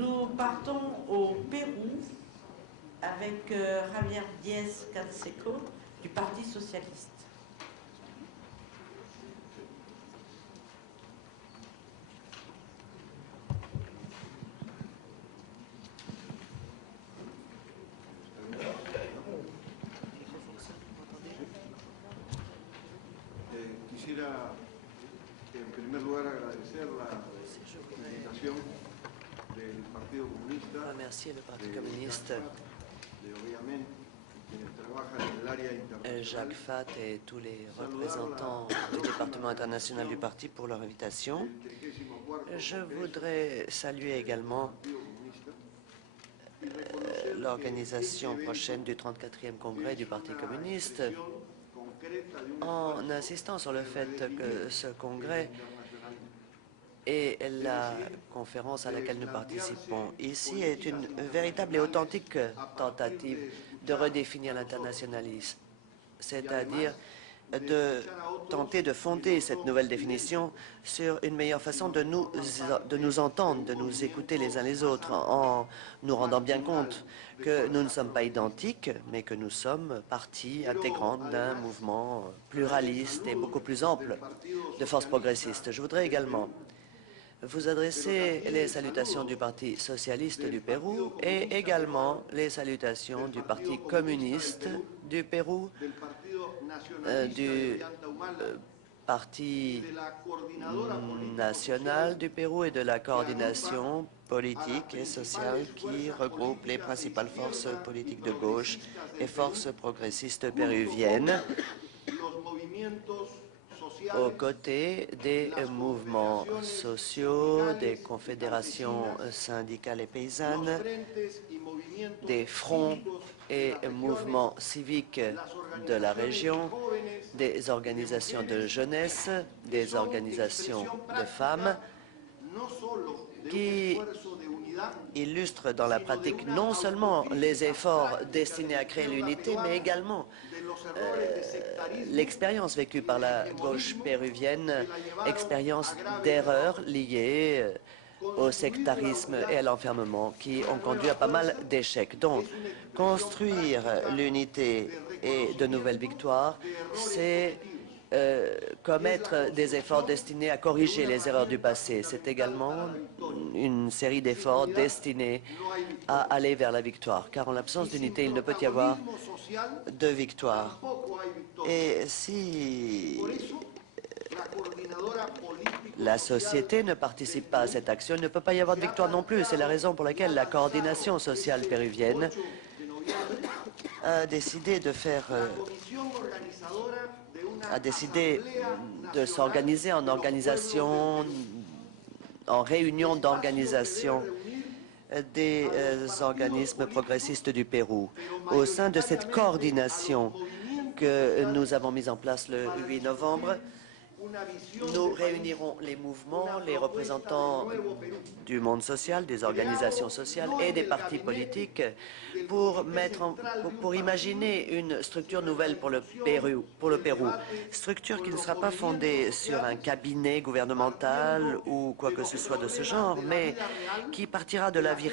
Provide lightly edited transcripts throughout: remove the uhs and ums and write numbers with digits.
Nous partons au Pérou avec Javier Díez-Canseco du Parti socialiste. Quisiera, en primer lugar, agradecer la invitación del Partido Comunista, remercier le Parti communiste, de obviamente quienes trabajan en el área internacional. Jacques Fatt et tous les représentants du département international du parti pour leur invitation. Je voudrais saluer également l'organisation prochaine du 34e congrès du Parti communiste en insistant sur le fait que ce congrès et la conférence à laquelle nous participons ici est une véritable et authentique tentative de redéfinir l'internationalisme, c'est-à-dire de tenter de fonder cette nouvelle définition sur une meilleure façon de nous entendre, de nous écouter les uns les autres, en nous rendant bien compte que nous ne sommes pas identiques, mais que nous sommes partie intégrante d'un mouvement pluraliste et beaucoup plus ample de forces progressistes. Je voudrais également vous adresser les salutations du Parti socialiste du Pérou et également les salutations du Parti communiste du Pérou, du Parti national du Pérou et de la coordination politique et sociale qui regroupe les principales forces politiques de gauche et forces progressistes péruviennes, aux côtés des mouvements sociaux, des confédérations syndicales et paysannes, des fronts et mouvements civiques de la région, des organisations de jeunesse, des organisations de femmes, qui illustrent dans la pratique non seulement les efforts destinés à créer l'unité, mais également l'expérience vécue par la gauche péruvienne, expérience d'erreurs liées au sectarisme et à l'enfermement qui ont conduit à pas mal d'échecs. Donc, construire l'unité et de nouvelles victoires, c'est commettre des efforts destinés à corriger les erreurs du passé. C'est également une série d'efforts destinés à aller vers la victoire, car en l'absence d'unité, il ne peut y avoir de victoire. Et si la société ne participe pas à cette action, il ne peut pas y avoir de victoire non plus. C'est la raison pour laquelle la coordination sociale péruvienne a décidé de s'organiser en organisation, en réunion d'organisation des organismes progressistes du Pérou. Au sein de cette coordination que nous avons mise en place le 8 novembre, nous réunirons les mouvements, les représentants du monde social, des organisations sociales et des partis politiques pour imaginer une structure nouvelle pour le Pérou. Structure qui ne sera pas fondée sur un cabinet gouvernemental ou quoi que ce soit de ce genre, mais qui partira de la vie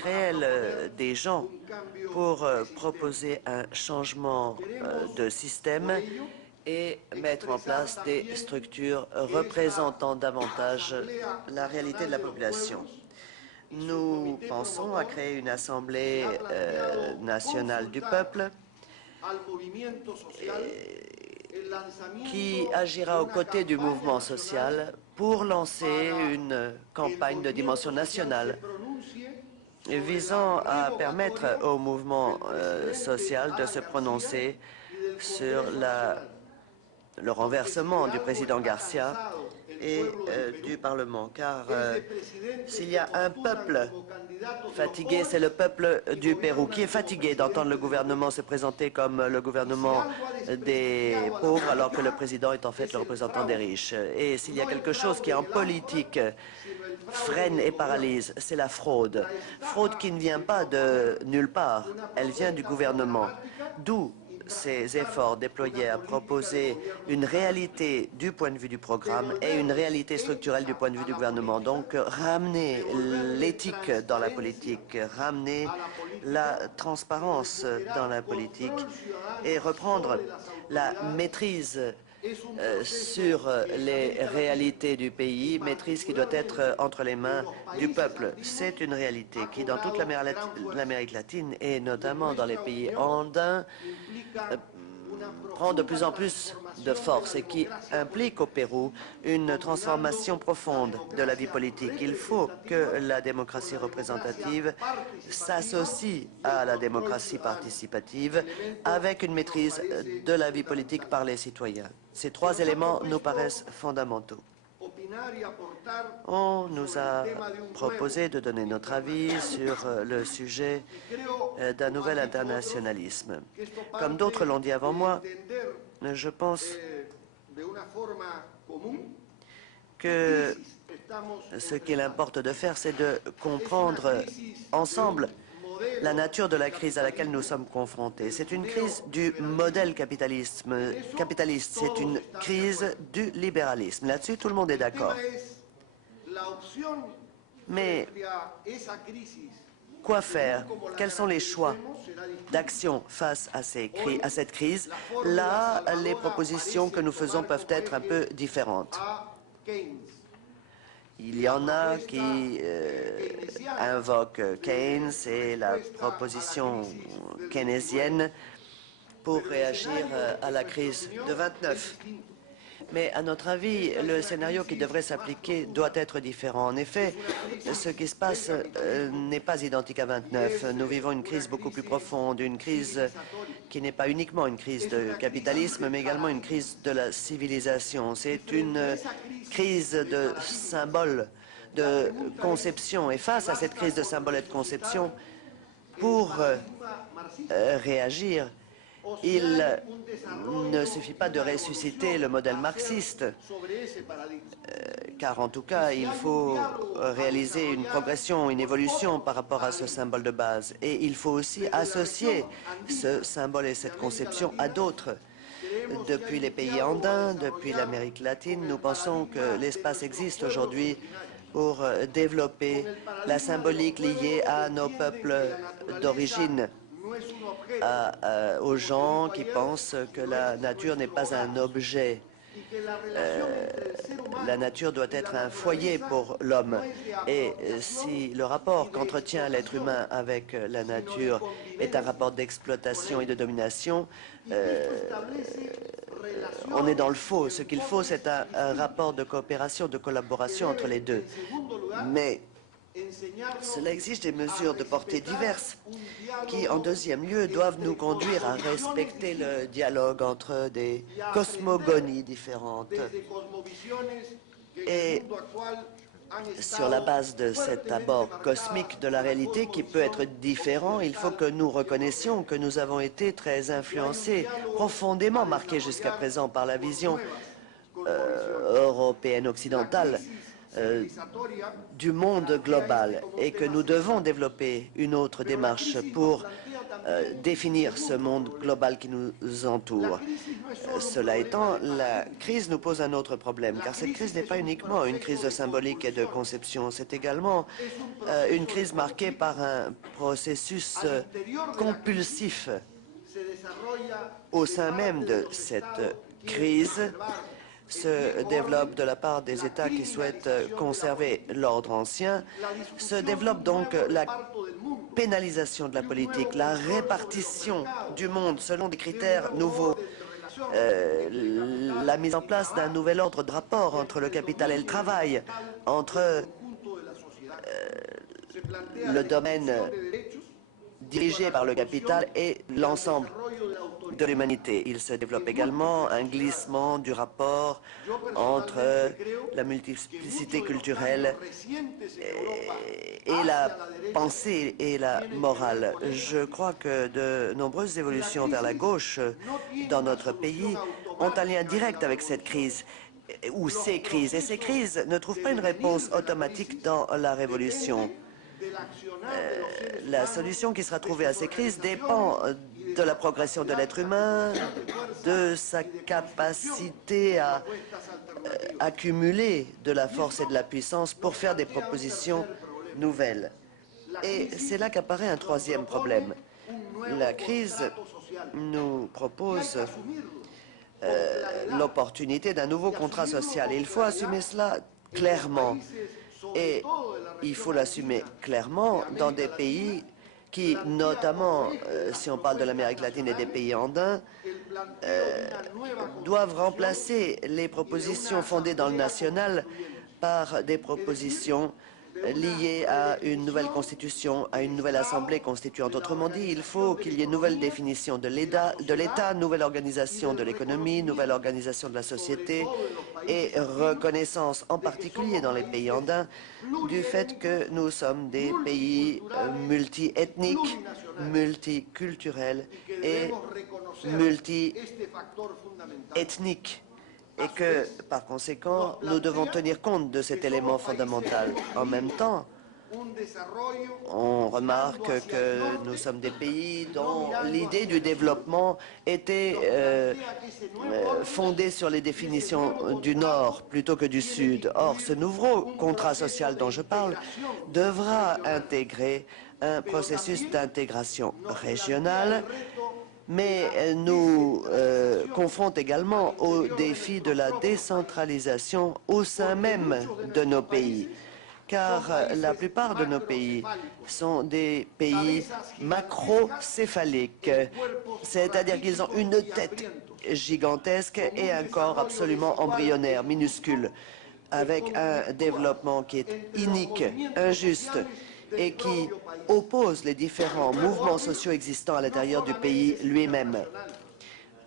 réelle des gens pour proposer un changement de système et mettre en place des structures représentant davantage la réalité de la population. Nous pensons à créer une Assemblée nationale du peuple qui agira aux côtés du mouvement social pour lancer une campagne de dimension nationale visant à permettre au mouvement social de se prononcer sur le renversement du président Garcia et du Parlement, car s'il y a un peuple fatigué, c'est le peuple du Pérou, qui est fatigué d'entendre le gouvernement se présenter comme le gouvernement des pauvres, alors que le président est en fait le représentant des riches. Et s'il y a quelque chose qui, en politique, freine et paralyse, c'est la fraude. Fraude qui ne vient pas de nulle part, elle vient du gouvernement. D'où ces efforts déployés à proposer une réalité du point de vue du programme et une réalité structurelle du point de vue du gouvernement. Donc, ramener l'éthique dans la politique, ramener la transparence dans la politique et reprendre la maîtrise sur les réalités du pays, maîtrise qui doit être entre les mains du peuple. C'est une réalité qui, dans toute l'Amérique latine et notamment dans les pays andins, prend de plus en plus de force et qui implique au Pérou une transformation profonde de la vie politique. Il faut que la démocratie représentative s'associe à la démocratie participative avec une maîtrise de la vie politique par les citoyens. Ces trois éléments nous paraissent fondamentaux. On nous a proposé de donner notre avis sur le sujet d'un nouvel internationalisme. Comme d'autres l'ont dit avant moi, je pense que ce qu'il importe de faire, c'est de comprendre ensemble la nature de la crise à laquelle nous sommes confrontés. C'est une crise du modèle capitaliste, c'est une crise du libéralisme. Là-dessus, tout le monde est d'accord. Mais quoi faire? Quels sont les choix d'action face à cette crise? Là, les propositions que nous faisons peuvent être un peu différentes. Il y en a qui invoquent Keynes et la proposition keynésienne pour réagir à la crise de 29. Mais à notre avis, le scénario qui devrait s'appliquer doit être différent. En effet, ce qui se passe n'est pas identique à 29. Nous vivons une crise beaucoup plus profonde, une crise qui n'est pas uniquement une crise de capitalisme, mais également une crise de la civilisation. C'est une crise de symboles, de conception. Et face à cette crise de symboles et de conception, pour réagir, il ne suffit pas de ressusciter le modèle marxiste, car en tout cas, il faut réaliser une progression, une évolution par rapport à ce symbole de base. Et il faut aussi associer ce symbole et cette conception à d'autres. Depuis les pays andins, depuis l'Amérique latine, nous pensons que l'espace existe aujourd'hui pour développer la symbolique liée à nos peuples d'origine, aux gens qui pensent que la nature n'est pas un objet. La nature doit être un foyer pour l'homme. Et si le rapport qu'entretient l'être humain avec la nature est un rapport d'exploitation et de domination, on est dans le faux. Ce qu'il faut, c'est un rapport de coopération, de collaboration entre les deux. Mais cela exige des mesures de portée diverses qui, en deuxième lieu, doivent nous conduire à respecter le dialogue entre des cosmogonies différentes. Et sur la base de cet abord cosmique de la réalité qui peut être différent, il faut que nous reconnaissions que nous avons été très influencés, profondément marqués jusqu'à présent par la vision européenne occidentale du monde global et que nous devons développer une autre démarche pour définir ce monde global qui nous entoure. Cela étant, la crise nous pose un autre problème, car cette crise n'est pas uniquement une crise de symbolique et de conception, c'est également une crise marquée par un processus compulsif. Au sein même de cette crise, se développe de la part des États qui souhaitent conserver l'ordre ancien, se développe donc la pénalisation de la politique, la répartition du monde selon des critères nouveaux, la mise en place d'un nouvel ordre de rapport entre le capital et le travail, entre le domaine dirigé par le capital et l'ensemble de l'humanité. Il se développe également un glissement du rapport entre la multiplicité culturelle et la pensée et la morale. Je crois que de nombreuses évolutions vers la gauche dans notre pays ont un lien direct avec cette crise ou ces crises. Et ces crises ne trouvent pas une réponse automatique dans la révolution. La solution qui sera trouvée à ces crises dépend de la progression de l'être humain, de sa capacité à accumuler de la force et de la puissance pour faire des propositions nouvelles. Et c'est là qu'apparaît un troisième problème. La crise nous propose l'opportunité d'un nouveau contrat social. Il faut assumer cela clairement. Et il faut l'assumer clairement dans des pays qui, notamment, si on parle de l'Amérique latine et des pays andins, doivent remplacer les propositions fondées dans le national par des propositions liées à une nouvelle constitution, à une nouvelle assemblée constituante. Autrement dit, il faut qu'il y ait une nouvelle définition de l'État, nouvelle organisation de l'économie, nouvelle organisation de la société et reconnaissance, en particulier dans les pays andins, du fait que nous sommes des pays multi-ethniques, multiculturels et multi-ethniques, et que, par conséquent, nous devons tenir compte de cet élément fondamental. En même temps, on remarque que nous sommes des pays dont l'idée du développement était fondée sur les définitions du Nord plutôt que du Sud. Or, ce nouveau contrat social dont je parle devra intégrer un processus d'intégration régionale, mais nous confronte également au défi de la décentralisation au sein même de nos pays. Car la plupart de nos pays sont des pays macrocéphaliques, c'est-à-dire qu'ils ont une tête gigantesque et un corps absolument embryonnaire, minuscule, avec un développement qui est inique, injuste, et qui oppose les différents mouvements sociaux existants à l'intérieur du pays lui-même.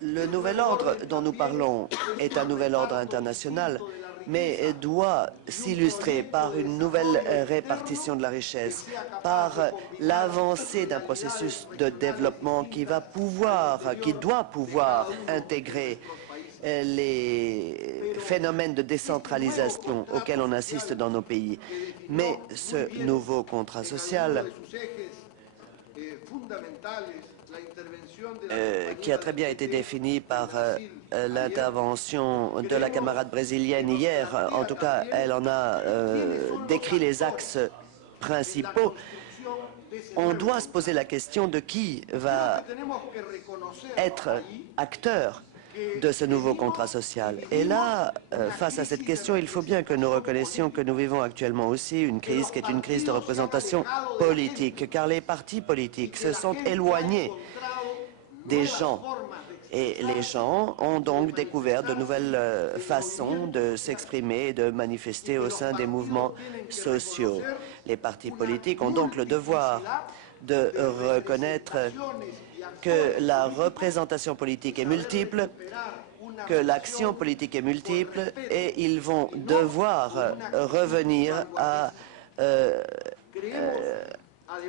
Le nouvel ordre dont nous parlons est un nouvel ordre international, mais doit s'illustrer par une nouvelle répartition de la richesse, par l'avancée d'un processus de développement qui doit pouvoir intégrer les phénomènes de décentralisation auxquels on assiste dans nos pays. Mais ce nouveau contrat social, qui a très bien été défini par l'intervention de la camarade brésilienne hier, en tout cas, elle en a décrit les axes principaux. On doit se poser la question de qui va être acteur de ce nouveau contrat social. Et là, face à cette question, il faut bien que nous reconnaissions que nous vivons actuellement aussi une crise qui est une crise de représentation politique, car les partis politiques se sont éloignés des gens. Et les gens ont donc découvert de nouvelles façons de s'exprimer et de manifester au sein des mouvements sociaux. Les partis politiques ont donc le devoir de reconnaître que la représentation politique est multiple, que l'action politique est multiple, et ils vont devoir revenir à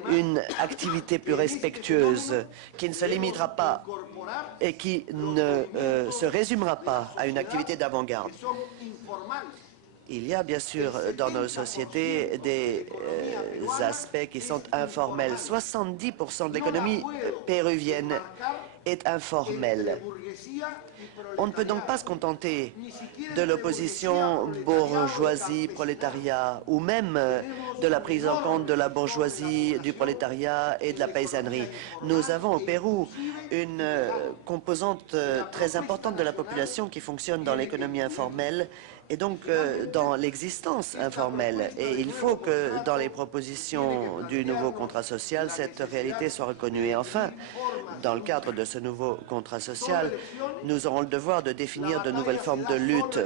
une activité plus respectueuse qui ne se limitera pas et qui ne se résumera pas à une activité d'avant-garde. Il y a bien sûr dans nos sociétés des aspects qui sont informels. 70% de l'économie péruvienne est informelle. On ne peut donc pas se contenter de l'opposition bourgeoisie-prolétariat ou même de la prise en compte de la bourgeoisie, du prolétariat et de la paysannerie. Nous avons au Pérou une composante très importante de la population qui fonctionne dans l'économie informelle et donc dans l'existence informelle. Et il faut que dans les propositions du nouveau contrat social, cette réalité soit reconnue. Et enfin, dans le cadre de ce nouveau contrat social, nous aurons le devoir de définir de nouvelles formes de lutte.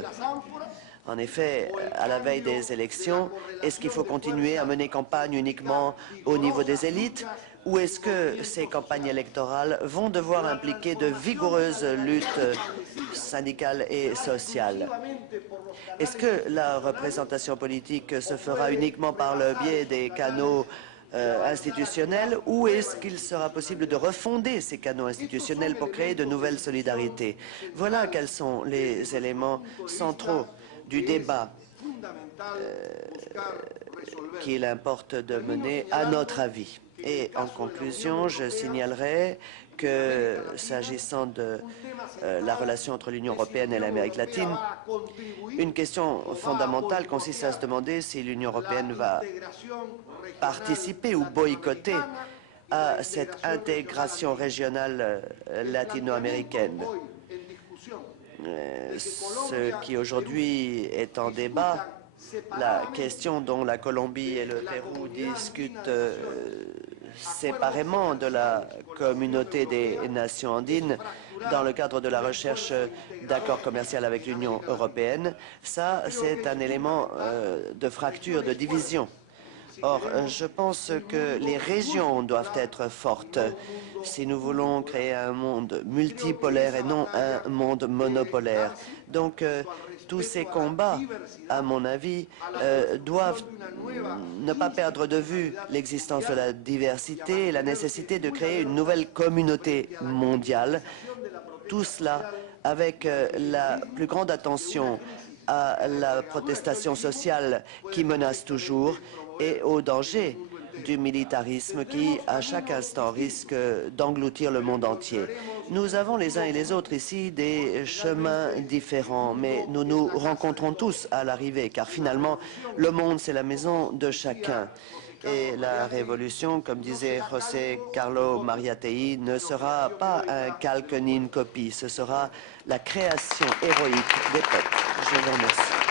En effet, à la veille des élections, est-ce qu'il faut continuer à mener campagne uniquement au niveau des élites, ou est-ce que ces campagnes électorales vont devoir impliquer de vigoureuses luttes syndicales et sociales? Est-ce que la représentation politique se fera uniquement par le biais des canaux institutionnels, ou est-ce qu'il sera possible de refonder ces canaux institutionnels pour créer de nouvelles solidarités? Voilà quels sont les éléments centraux du débat qu'il importe de mener, à notre avis. Et en conclusion, je signalerai que s'agissant de la relation entre l'Union européenne et l'Amérique latine, une question fondamentale consiste à se demander si l'Union européenne va participer ou boycotter à cette intégration régionale latino-américaine. Ce qui aujourd'hui est en débat, la question dont la Colombie et le Pérou discutent séparément de la communauté des nations andines dans le cadre de la recherche d'accords commerciaux avec l'Union européenne, ça, c'est un élément de fracture, de division. Or, je pense que les régions doivent être fortes si nous voulons créer un monde multipolaire et non un monde monopolaire. Donc, tous ces combats, à mon avis, doivent ne pas perdre de vue l'existence de la diversité et la nécessité de créer une nouvelle communauté mondiale. Tout cela avec la plus grande attention à la protestation sociale qui menace toujours et au danger du militarisme qui, à chaque instant, risque d'engloutir le monde entier. Nous avons les uns et les autres ici des chemins différents, mais nous nous rencontrons tous à l'arrivée, car finalement, le monde, c'est la maison de chacun. Et la révolution, comme disait José Carlo Mariátegui, ne sera pas un calque ni une copie, ce sera la création héroïque des peuples. Je vous remercie.